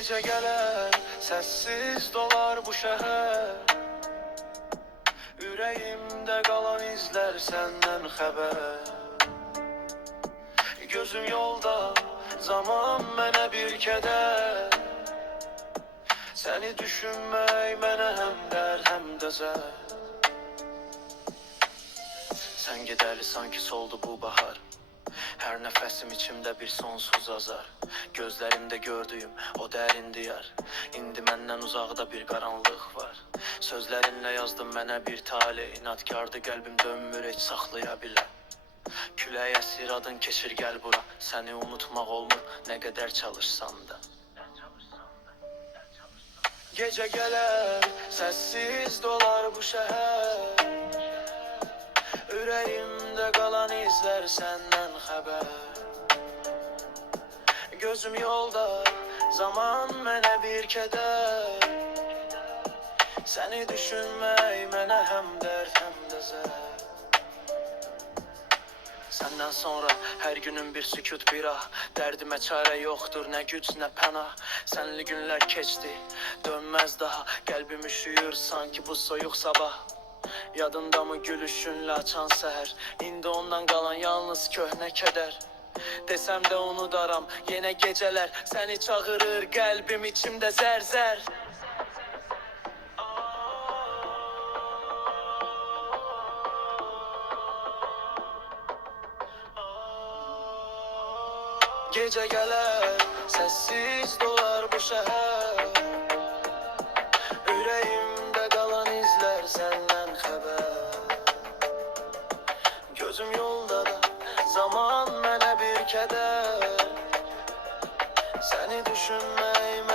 Gece gelir, sessiz dolar bu şehir. Yüreğimde kalan izler senden haber. Gözüm yolda, zaman mənə bir keder. Seni düşünmək mənə hem dert hem de zər. Sen gidəli sanki soldu bu bahar. Her nefesim içimde bir sonsuz azar. Gözlerimde gördüğüm o derin diyar. İndi menden uzakta bir karanlık var. Sözlerinle yazdım mənə bir tali. İnatkardı kalbim dönmür hiç saxlaya bile. Külək əsir adın keçir gel bura. Seni unutmak olmur ne kadar çalışsam da. Gece gelir, sessiz dolar bu şehir. Yüreğimde kalan izler senden haber. Gözüm yolda, zaman mənə bir keder. Seni düşünmək mənə hem dert hem de zər. Senden sonra her günün bir sükut bir ah. Derdime çare yoktur ne güç ne pənah. Senli günler keçti dönmez daha. Kalbim üşüyür sanki bu soyuq sabah. Yadında mı gülüşünle açan seher. İndi ondan kalan yalnız köhne keder. Desem de unudaram yine geceler. Seni çağırır kalbim içimde zer zer. Gece gelir, sessiz dolar bu şehir. Yüreğimde kalan izler senden haber. Gözüm yolda da, zaman mənə bir keder. Seni düşünmək